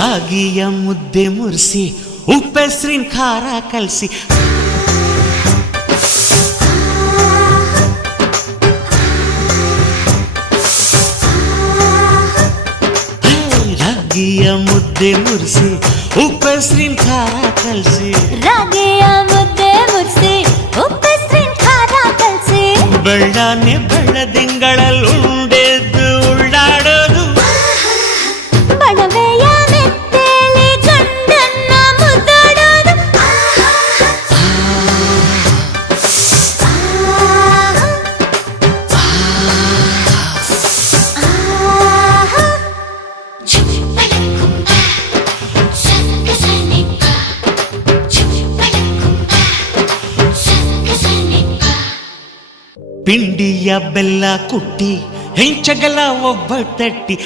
ರಾಗಿಯ ಮುದ್ದೆ ಮುರಿಸಿ ಉಪ್ಪೆಸ್ರಿನ ಖಾರ ಕಲಸಿ ರಾಗಿಯ ಮುದ್ದೆ ಮುರಿಸಿ ಉಪ್ಪೆಸ್ರಿನ ಖಾರ ಕಲಸಿ ರಾಗಿಯ ಮುದ್ದೆ ಮುರಿಸಿ ಉಪ್ಪೆಸ್ರಿನ ಖಾರ ಕಲಸಿ ಬೆಳ್ಳಾನೆ ಬೆಳ್ಳದಿಂಗಳಲ್ಲಿ ಉಂಡೆದ್ದು ಉಳ್ಳಾಡೋದು ಬಣವೆಯ ಮೆತ್ತೇಲಿ ಗಂಡನ್ನ ಮುದ್ದಾಡೋದು ಪಿಂಡಿಯ ಬೆಲ್ಲ ಕುಟ್ಟಿ ಹೆಂಚಗಲ ಒಬ್ಬ ತಟ್ಟಿ